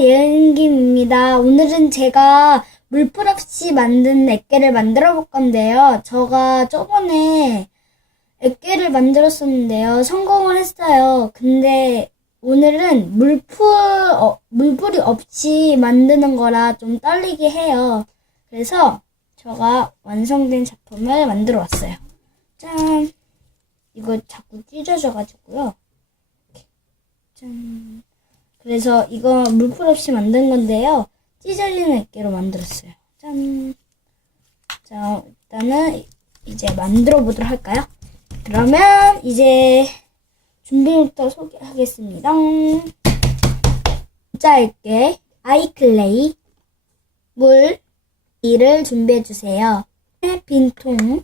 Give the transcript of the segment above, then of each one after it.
예은김입니다. 오늘은 제가 물풀 없이 만든 액계를 만들어 볼 건데요. 제가 저번에 액계를 만들었었는데요. 성공을 했어요. 근데 오늘은 물풀, 어, 물풀이 없이 만드는 거라 좀 떨리게 해요. 그래서 제가 완성된 작품을 만들어 왔어요. 짠! 이거 자꾸 찢어져가지고요. 짠. 그래서 이거 물풀 없이 만든 건데요. 찢어지는 액계로 만들었어요. 짠. 자, 일단은 이제 만들어 보도록 할까요? 그러면 이제 준비부터 소개하겠습니다. 액계, 아이클레이, 물, 이를 준비해 주세요. 빈통,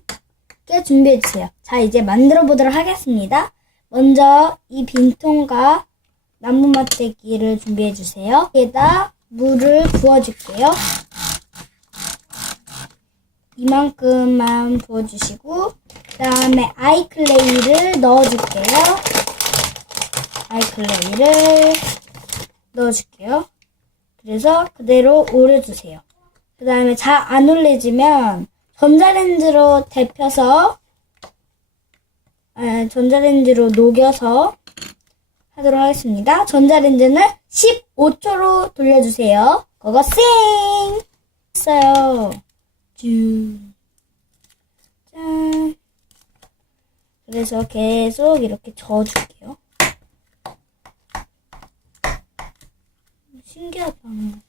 깨 준비해 주세요. 자, 이제 만들어 보도록 하겠습니다. 먼저 이 빈통과 나무 막대기를 준비해 주세요. 여기에다 물을 부어줄게요. 이만큼만 부어주시고 그 다음에 아이클레이를 넣어줄게요. 아이클레이를 넣어줄게요. 그래서 그대로 오려주세요. 그 다음에 잘 안 올려지면 전자레인지로 데펴서 아, 전자레인지로 녹여서 하도록 하겠습니다. 전자레인지는 15초로 돌려주세요. 그거 쌩! 했어요. 쭉. 짠. 그래서 계속 이렇게 저어줄게요. 신기하다. 음.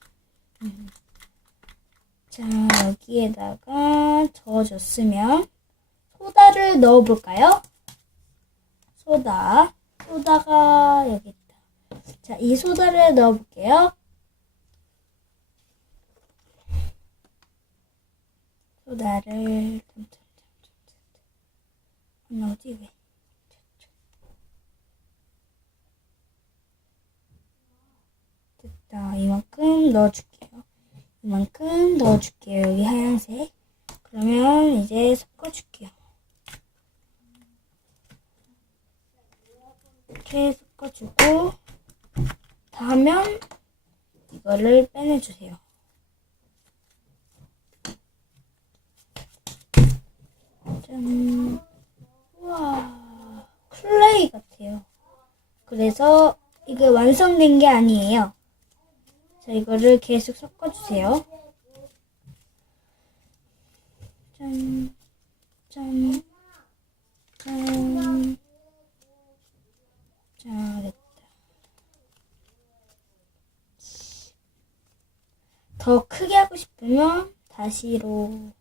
자, 여기에다가 저어줬으면 소다를 넣어볼까요? 소다. 소다가 여기 있다. 자, 이 소다를 넣어볼게요. 소다를 안 나오지 왜? 됐다. 이만큼 넣어줄게요. 이만큼 넣어줄게요. 여기 하얀색. 그러면 이제 섞어줄게요. 이렇게 섞어주고 다 하면 이거를 빼내주세요. 짠. 우와. 클레이 같아요. 그래서 이게 완성된 게 아니에요. 자, 이거를 계속 섞어주세요. 짠, 짠, 짠. 자, 됐다. 더 크게 하고 싶으면 다시로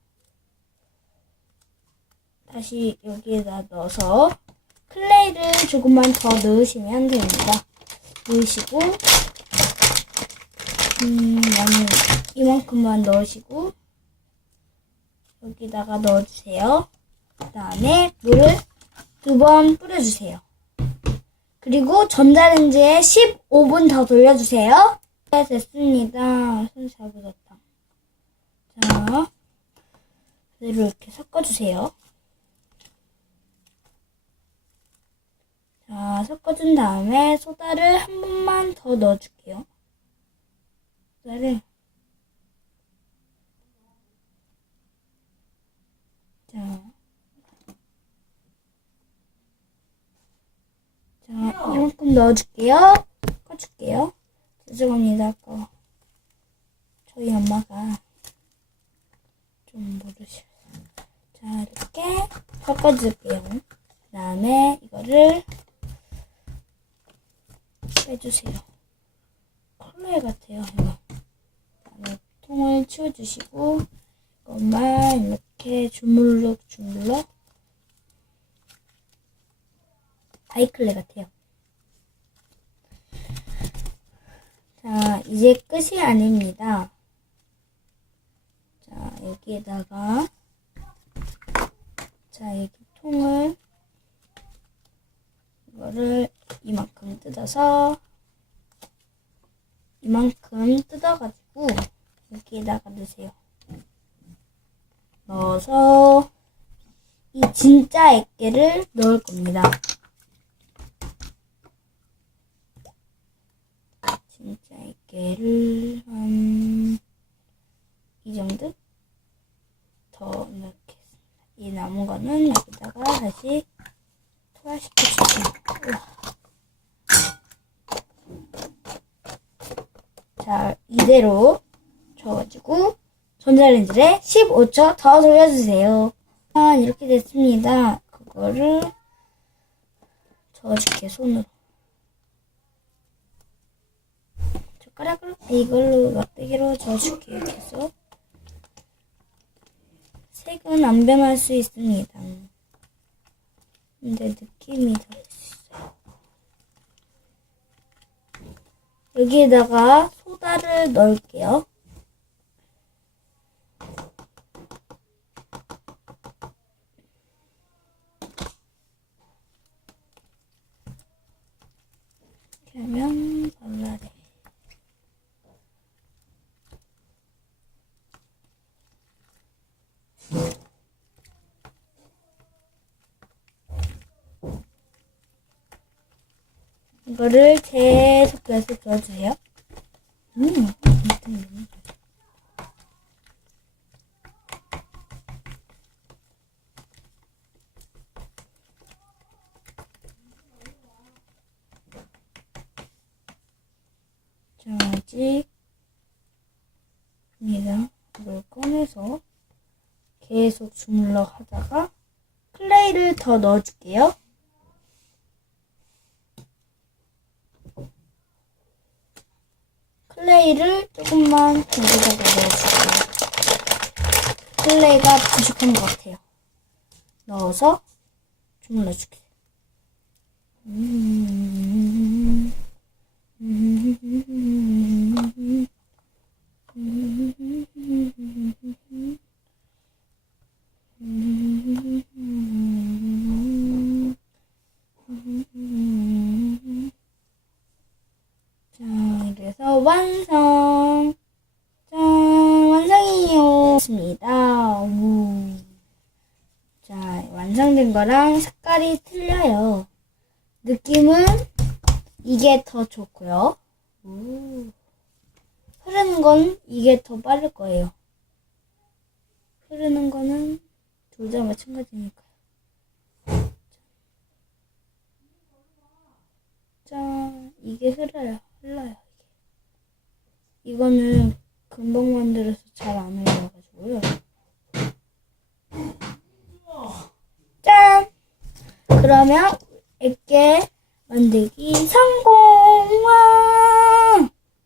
다시 여기에다 넣어서 클레이를 조금만 더 넣으시면 됩니다. 넣으시고 음, 이만큼만 넣으시고 여기다가 넣어주세요. 그 다음에 물을 두 번 뿌려주세요. 그리고 전자레인지에 15분 더 돌려주세요. 네, 됐습니다. 손잘 묻었다. 자, 그대로 이렇게 섞어주세요. 자, 섞어준 다음에 소다를 한 번만 더 넣어줄게요. 소다를. 자. 이만큼 넣어줄게요. 섞어줄게요. 죄송합니다. 아까 저희 엄마가 좀 모르셔서. 자, 이렇게 섞어줄게요. 그 다음에 이거를 빼주세요. 컬러 같아요, 이거. 그다음에 통을 치워주시고, 이것만 이렇게 주물럭 주물럭 아이클레 같아요. 자, 이제 끝이 아닙니다. 자, 여기에다가 자, 여기 통을 이거를 이만큼 뜯어서 이만큼 뜯어가지고 여기에다가 넣으세요. 넣어서 이 진짜 액계를 넣을 겁니다. 진짜 액계 두께를 한 이 정도 더 넣겠습니다. 이 남은 거는 여기다가 다시 투하시켜주세요. 자, 이대로 줘가지고 전자레인지에 15초 더 돌려주세요. 아, 이렇게 됐습니다. 그거를 저어줄게 손으로. 젓가락으로 이걸로 막대기로 저어줄게요. 해서 색은 안 변할 수 있습니다. 근데 느낌이 다를 수 있어요. 여기에다가 소다를 넣을게요. 하면 발라래. 이거를 계속 계속 넣어주세요. 음, 음. 자, 아직 입니다. 이걸 꺼내서 계속 주물러 하다가 클레이를 더 넣어줄게요. 클레이를 조금만 여기다가 넣어줄게요. 클레이가 부족한 것 같아요. 넣어서 주물러줄게요. 음, 음, 음, 자, 좋습니다. 우. 자, 완성된 거랑 색깔이 틀려요. 느낌은 이게 더 좋고요. 우. 흐르는 건 이게 더 빠를 거예요. 흐르는 거는 둘 다 마찬가지니까요. 짠, 이게 흘러요. 흘러요. 이거는 금방 만들어서 잘 안 흘러 짠! 그러면 액게 만들기 성공! 와!